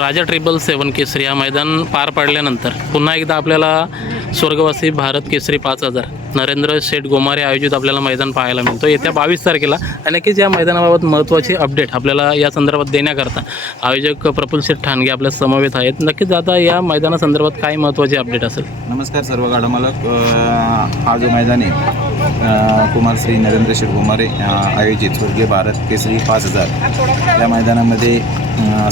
राजा 777 केसरी हा मैदान पार पाडल्यानंतर पुन्हा एकदा आपल्याला स्वर्गवासी भारत केसरी 5000 नरेंद्र शेठ गोमारे आयोजित आपल्याला मैदान पाहायला मिळतो येत्या 22 तारखेला. आणि नक्कीच या मैदानाबाबत महत्त्वाची अपडेट आपल्याला या संदर्भात देण्याकरता आयोजक प्रफुल्ल शेठ ठाणगे आपल्या समवेत आहेत. नक्कीच आता या मैदानासंदर्भात काय महत्त्वाची अपडेट असेल? नमस्कार सर्व गाडा मालक. हा जो मैदान आहे कुमार श्री नरेंद्र शेठ गोमारे आयोजित स्वर्गीय भारत केसरी 5000 या मैदानामध्ये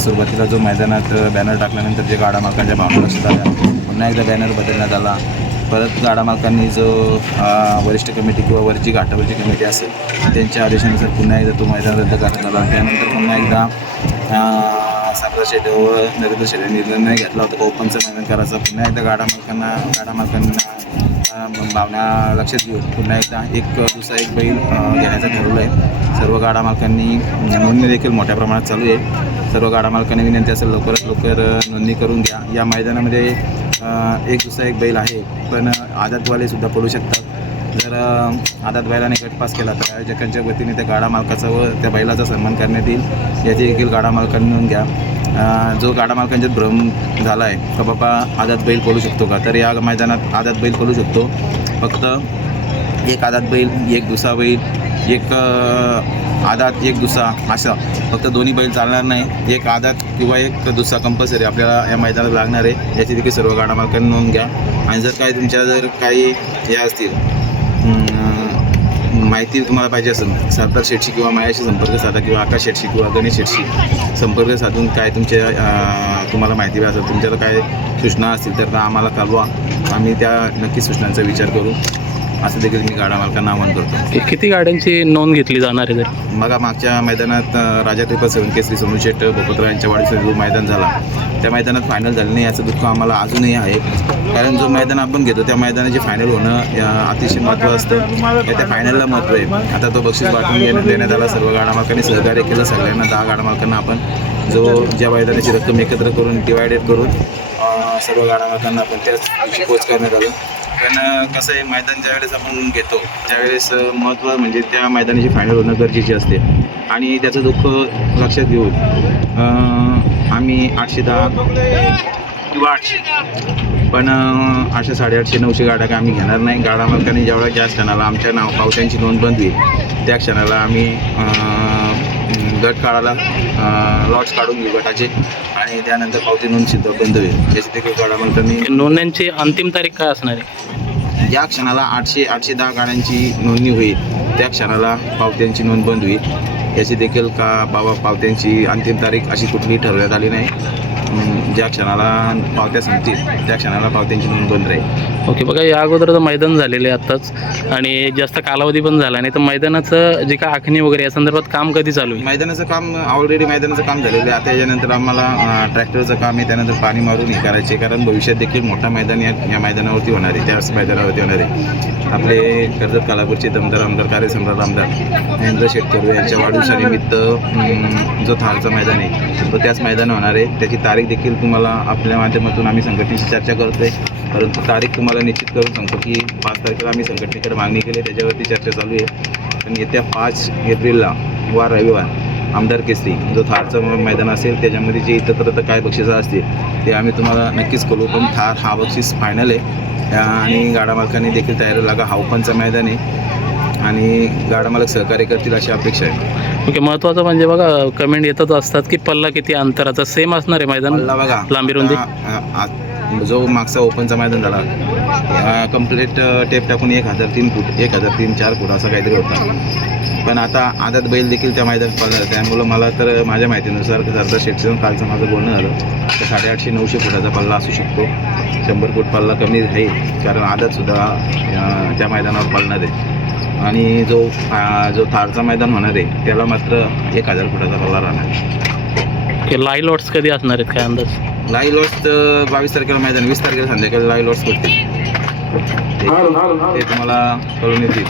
सुरुवातीला जो मैदानात बॅनर टाकल्यानंतर जे गाडा मालकांच्या भावना लक्षात आल्या, पुन्हा एकदा बॅनर बदलण्यात आला. परत गाडा मालकांनी जो वरिष्ठ कमिटी किंवा वरची घाटावरची कमिटी असेल त्यांच्या आदेशानुसार पुन्हा एकदा तो मैदान रद्द करण्यात आला. त्यानंतर पुन्हा एकदा साखरा शेठ व नरेंद्र शेठ निर्णय घेतला होता का ओपनचं मैदान करायचा. पुन्हा एकदा गाडा मालकांना भावना लक्षात घेऊन पुन्हा एकदा दुसरा एक बैल घेण्याचं ठरवलं आहे. सर्व गाडा मालकांनी नोंदणी देखील मोठ्या प्रमाणात चालू आहे. सर्व गाडा मालकांनी विनंती असेल लवकरात लवकर नोंदणी करून घ्या. या मैदानामध्ये दुसरा एक बैल आहे, पण आदातवालेसुद्धा पडू शकतात. जर आदात बैलाने गट पास केला तर आयोजकांच्या वतीने त्या गाडा मालकाचा व त्या बैलाचा सन्मान करण्यात येईल. याची देखील गाडा मालकांनी नोंद घ्या. जो गाडा मालकांच्यात भ्रम झाला आहे का बाबा आदात बैल पडू शकतो का, तर या मैदानात आदात बैल पडू शकतो. फक्त एक आदात बैल, एक दुसरा बैल, एक आदात एक दुसरा असा फक्त दोन्ही बैल चालणार नाही. एक आदात किंवा एक दुसरा कंपल्सरी आपल्याला या मैदानात लागणार आहे. याची देखील सर्व गाडा मालकांनी नोंद घ्या. आणि जर काही हे असतील माहिती तुम्हाला पाहिजे असेल सरदार शेठशी किंवा मायाशी संपर्क साधा किंवा आकाश शेठशी किंवा गणेश शेठशी संपर्क साधून काय तुम्हाला माहिती पाहिजे असेल, तुमच्याला काय सूचना असतील तर आम्हाला कळवा. आम्ही त्या नक्की सूचनांचा विचार करू असं देखील मी गाडा मालकांना आवाहन करतो. किती गाड्यांची नोंद घेतली जाणार आहे? मग मागच्या मैदानात राजा 777 केसरी सोनू शेठ भोपतराव यांच्या वाढीचा जो मैदान झाला त्या मैदानात फायनल झालं नाही याचं दुःख आम्हाला अजूनही आहे. कारण जो मैदान आपण घेतो त्या मैदानाचे फायनल होणं अतिशय महत्त्व असतं. त्या फायनलला महत्त्व आहे. आता तो बक्षीस वाटून देण्यात आला. सर्व गाडा मालकांनी सहकार्य केलं. सगळ्यांना 10 गाडा मालकांना आपण ज्या मैदानाची रक्कम एकत्र करून डिवायडेड करून सर्व गाडा मालकांना आपण त्याच पोच करण्यात आलं. पण कसं आहे, मैदान ज्यावेळेस आपण घेतो त्यावेळेस महत्त्व म्हणजे त्या मैदानाची फायनल होणं गरजेची असते. आणि त्याचं दुःख लक्षात घेऊन आम्ही 810 किंवा 800 पण 800, 850, 900 गाड्या काय आम्ही घेणार नाही. गाडा मालकांनी ज्यावेळेस ज्या क्षणाला आमच्या पावत्यांची नोंद बंद होईल त्या क्षणाला आम्ही गट काढायला लॉट्स काढून घेऊ गटाचे आणि त्यानंतर पावती नोंद सिद्ध बंद होईल. याची देखील गाडा मालकांनी नोंदण्यांची अंतिम तारीख काय असणार आहे? ज्या क्षणाला 810 गाड्यांची नोंदणी होईल त्या क्षणाला पावत्यांची नोंद बंद होईल. याची देखील पावत्यांची अंतिम तारीख अशी कुठलीही ठरवण्यात आली नाही. ज्या क्षणाला पावत्या संपतील त्या क्षणाला पावत्यांची नोंद बंद राहील. ओके. बघा, या अगोदर तर मैदान झालेले आहे आत्ताच आणि जास्त कालावधी पण झाला नाही, तर मैदानाचं जे काय आखणी वगैरे या संदर्भात काम कधी चालू आहे? मैदानाचं काम ऑलरेडी काम झालेलं आहे. आता याच्यानंतर आम्हाला ट्रॅक्टरचं काम आहे, त्यानंतर पाणी मारून हे करायचे. कारण भविष्यात देखील मोठा मैदान या मैदानावरती होणार आहे, त्याच मैदानावरती होणार आहे. आपले कर्जत कालापूरचे दमदार आमदार कार्यसम्राट आमदार नरेंद्र शेठ कर्वे यांच्या वाढदिवसानिमित्त जो थारचं मैदान आहे तो त्याच मैदान होणार आहे. त्याची तारीख देखील तुम्हाला आपल्या माध्यमातून आम्ही संघटनेशी चर्चा करतोय, परंतु तारीख तुम्हाला निश्चित करून सांगतो की 5 तारखेला आम्ही संघटनेकडे मागणी केली, त्याच्यावरती चर्चा चालू आहे. पण येत्या 5 एप्रिलला वार रविवार आमदार केसरी जो थारचं मैदान असेल त्याच्यामध्ये जे इतरत्र काय बक्षिसं असतील ते आम्ही तुम्हाला नक्कीच करू. पण थार हा बक्षीस फायनल आहे आणि गाडा मालकांनी देखील तयारी लागा. हा ओपनचं मैदान आहे आणि गाडा मालक सहकार्य करतील अशी अपेक्षा आहे. ओके. महत्त्वाचं म्हणजे बघा, कमेंट येतच असतात की पल्ला किती अंतराचा सेम असणार आहे मैदान? पल्ला बघा, लांबी रुंदी जो मागचा ओपनचा मैदान झाला कंप्लीट टेप टाकून 1003 फूट 1003-4 फूट असं काहीतरी होता. पण आता आदात बैल देखील त्या मैदानात पडणार. त्यामुळं मला तर माझ्या माहितीनुसार सरदार शेठचं कालचं माझं बोलणं झालं तर 850-900 फुटाचा पल्ला असू शकतो. 100 फूट पल्ला कमी राहील कारण आदातसुद्धा त्या मैदानावर पडणार आहे. आणि जो थारचा मैदान होणार आहे त्याला मात्र 1000 फुटाचा पल्ला राहणार आहे. लाईव्ह लॉट्स कधी असणार आहेत काय अंदाज? लाईव्ह लॉट्स 22 तारखेला मैदान, 20 तारखेला संध्याकाळी लाईव्ह लॉट्स पडतील ते तुम्हाला कळून येतील.